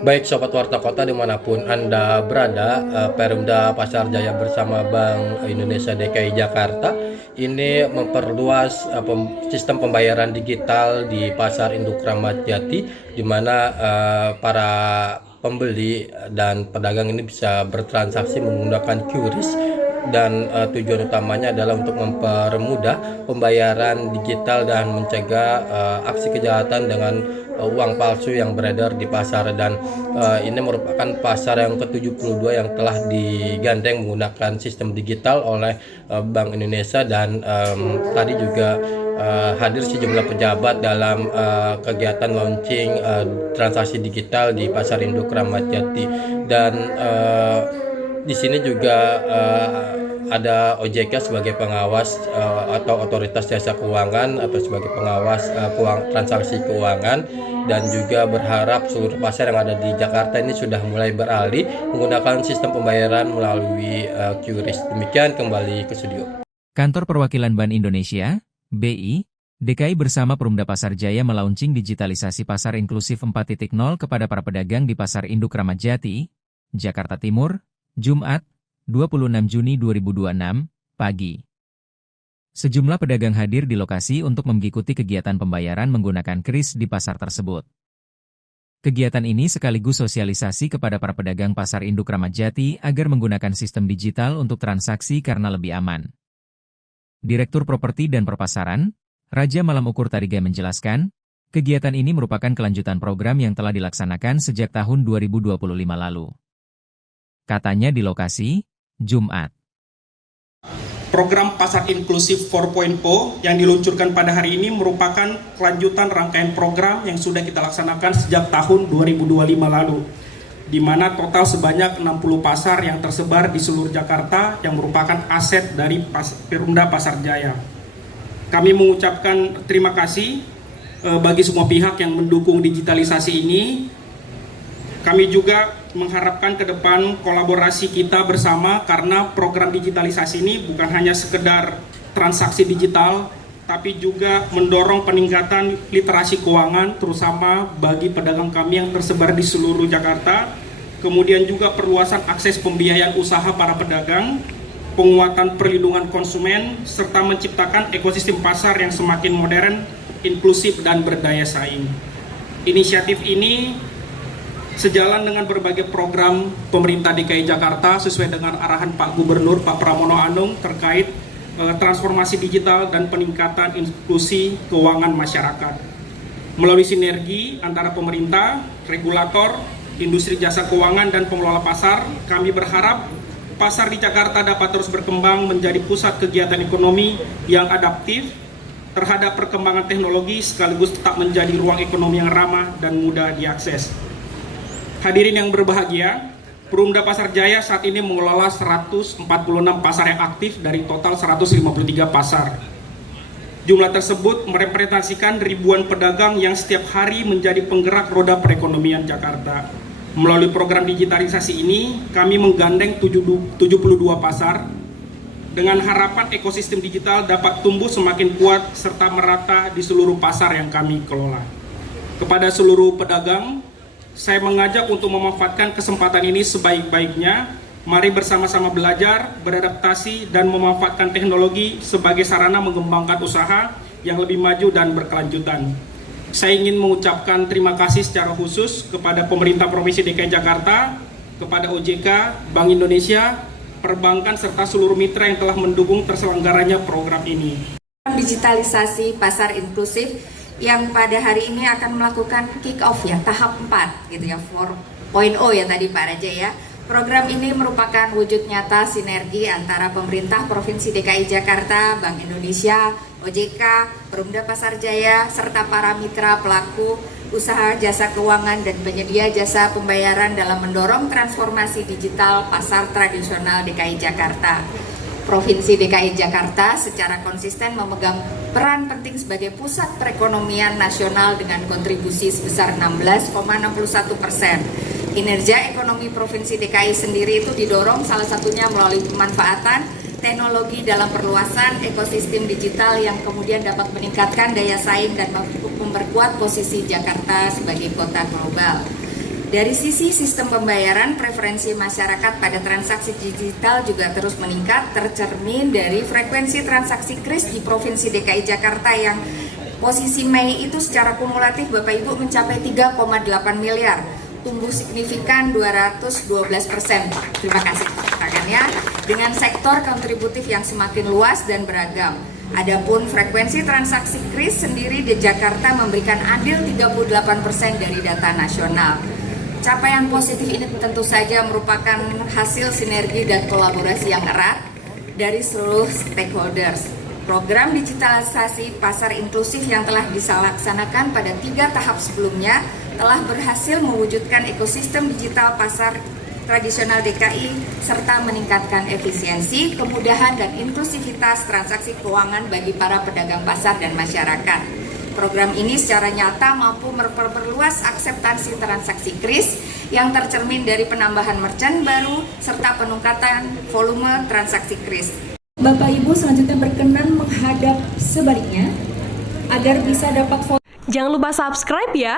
Baik Sobat Warta Kota dimanapun Anda berada, Perumda Pasar Jaya bersama Bank Indonesia DKI Jakarta ini memperluas sistem pembayaran digital di Pasar Induk Ramadjati, Jati, di mana para pembeli dan pedagang ini bisa bertransaksi menggunakan QRIS dan tujuan utamanya adalah untuk mempermudah pembayaran digital dan mencegah aksi kejahatan dengan uang palsu yang beredar di pasar. Dan ini merupakan pasar yang ke-72 yang telah digandeng menggunakan sistem digital oleh Bank Indonesia. Dan tadi juga hadir sejumlah pejabat dalam kegiatan launching transaksi digital di Pasar Induk Ramadjati Jati. Dan di sini juga ada OJK sebagai pengawas atau otoritas jasa keuangan atau sebagai pengawas transaksi keuangan, dan juga berharap seluruh pasar yang ada di Jakarta ini sudah mulai beralih menggunakan sistem pembayaran melalui QRIS. Demikian, kembali ke studio. Kantor Perwakilan Bank Indonesia, BI, DKI bersama Perumda Pasar Jaya melaunching digitalisasi pasar inklusif 4.0 kepada para pedagang di Pasar Induk Ramadjati, Jakarta Timur, Jumat, 26 Juni 2026, pagi. Sejumlah pedagang hadir di lokasi untuk mengikuti kegiatan pembayaran menggunakan QRIS di pasar tersebut. Kegiatan ini sekaligus sosialisasi kepada para pedagang Pasar Induk Ramadjati agar menggunakan sistem digital untuk transaksi karena lebih aman. Direktur Properti dan Perpasaran, Raja Malam Ukur Tariga menjelaskan, kegiatan ini merupakan kelanjutan program yang telah dilaksanakan sejak tahun 2025 lalu. Katanya di lokasi, Jumat. Program Pasar Inklusif 4.0 yang diluncurkan pada hari ini merupakan kelanjutan rangkaian program yang sudah kita laksanakan sejak tahun 2025 lalu, di mana total sebanyak 60 pasar yang tersebar di seluruh Jakarta yang merupakan aset dari Perumda Pasar Jaya. Kami mengucapkan terima kasih bagi semua pihak yang mendukung digitalisasi ini. Kami juga mengharapkan ke depan kolaborasi kita bersama, karena program digitalisasi ini bukan hanya sekedar transaksi digital, tapi juga mendorong peningkatan literasi keuangan, terutama bagi pedagang kami yang tersebar di seluruh Jakarta. Kemudian juga perluasan akses pembiayaan usaha para pedagang, penguatan perlindungan konsumen, serta menciptakan ekosistem pasar yang semakin modern, inklusif, dan berdaya saing. Inisiatif ini sejalan dengan berbagai program pemerintah DKI Jakarta sesuai dengan arahan Pak Gubernur Pak Pramono Anung terkait transformasi digital dan peningkatan inklusi keuangan masyarakat. Melalui sinergi antara pemerintah, regulator, industri jasa keuangan, dan pengelola pasar, kami berharap pasar di Jakarta dapat terus berkembang menjadi pusat kegiatan ekonomi yang adaptif terhadap perkembangan teknologi, sekaligus tetap menjadi ruang ekonomi yang ramah dan mudah diakses. Hadirin yang berbahagia, Perumda Pasar Jaya saat ini mengelola 146 pasar yang aktif dari total 153 pasar. Jumlah tersebut merepresentasikan ribuan pedagang yang setiap hari menjadi penggerak roda perekonomian Jakarta. Melalui program digitalisasi ini, kami menggandeng 72 pasar dengan harapan ekosistem digital dapat tumbuh semakin kuat serta merata di seluruh pasar yang kami kelola. Kepada seluruh pedagang, saya mengajak untuk memanfaatkan kesempatan ini sebaik-baiknya. Mari bersama-sama belajar, beradaptasi, dan memanfaatkan teknologi sebagai sarana mengembangkan usaha yang lebih maju dan berkelanjutan. Saya ingin mengucapkan terima kasih secara khusus kepada pemerintah Provinsi DKI Jakarta, kepada OJK, Bank Indonesia, perbankan, serta seluruh mitra yang telah mendukung terselenggaranya program ini. Digitalisasi pasar inklusif yang pada hari ini akan melakukan kick off ya, tahap 4 gitu ya, 4.0 ya tadi Pak Raja ya. Program ini merupakan wujud nyata sinergi antara pemerintah Provinsi DKI Jakarta, Bank Indonesia, OJK, Perumda Pasar Jaya, serta para mitra pelaku usaha jasa keuangan dan penyedia jasa pembayaran dalam mendorong transformasi digital pasar tradisional DKI Jakarta. Provinsi DKI Jakarta secara konsisten memegang peran penting sebagai pusat perekonomian nasional dengan kontribusi sebesar 16,61%. Kinerja ekonomi Provinsi DKI sendiri itu didorong salah satunya melalui pemanfaatan teknologi dalam perluasan ekosistem digital yang kemudian dapat meningkatkan daya saing dan memperkuat posisi Jakarta sebagai kota global. Dari sisi sistem pembayaran, preferensi masyarakat pada transaksi digital juga terus meningkat, tercermin dari frekuensi transaksi KRIS di Provinsi DKI Jakarta yang posisi Mei itu secara kumulatif Bapak Ibu mencapai 3,8 miliar, tumbuh signifikan 212%. Terima kasih tangannya, dengan sektor kontributif yang semakin luas dan beragam. Adapun frekuensi transaksi KRIS sendiri di Jakarta memberikan andil 38% dari data nasional. Capaian positif ini tentu saja merupakan hasil sinergi dan kolaborasi yang erat dari seluruh stakeholders. Program digitalisasi pasar inklusif yang telah dilaksanakan pada 3 tahap sebelumnya telah berhasil mewujudkan ekosistem digital pasar tradisional DKI serta meningkatkan efisiensi, kemudahan, dan inklusivitas transaksi keuangan bagi para pedagang pasar dan masyarakat. Program ini secara nyata mampu memperluas akseptasi transaksi KRIS yang tercermin dari penambahan merchant baru serta peningkatan volume transaksi KRIS. Bapak Ibu selanjutnya berkenan menghadap sebaliknya agar bisa dapat foto. Jangan lupa subscribe ya.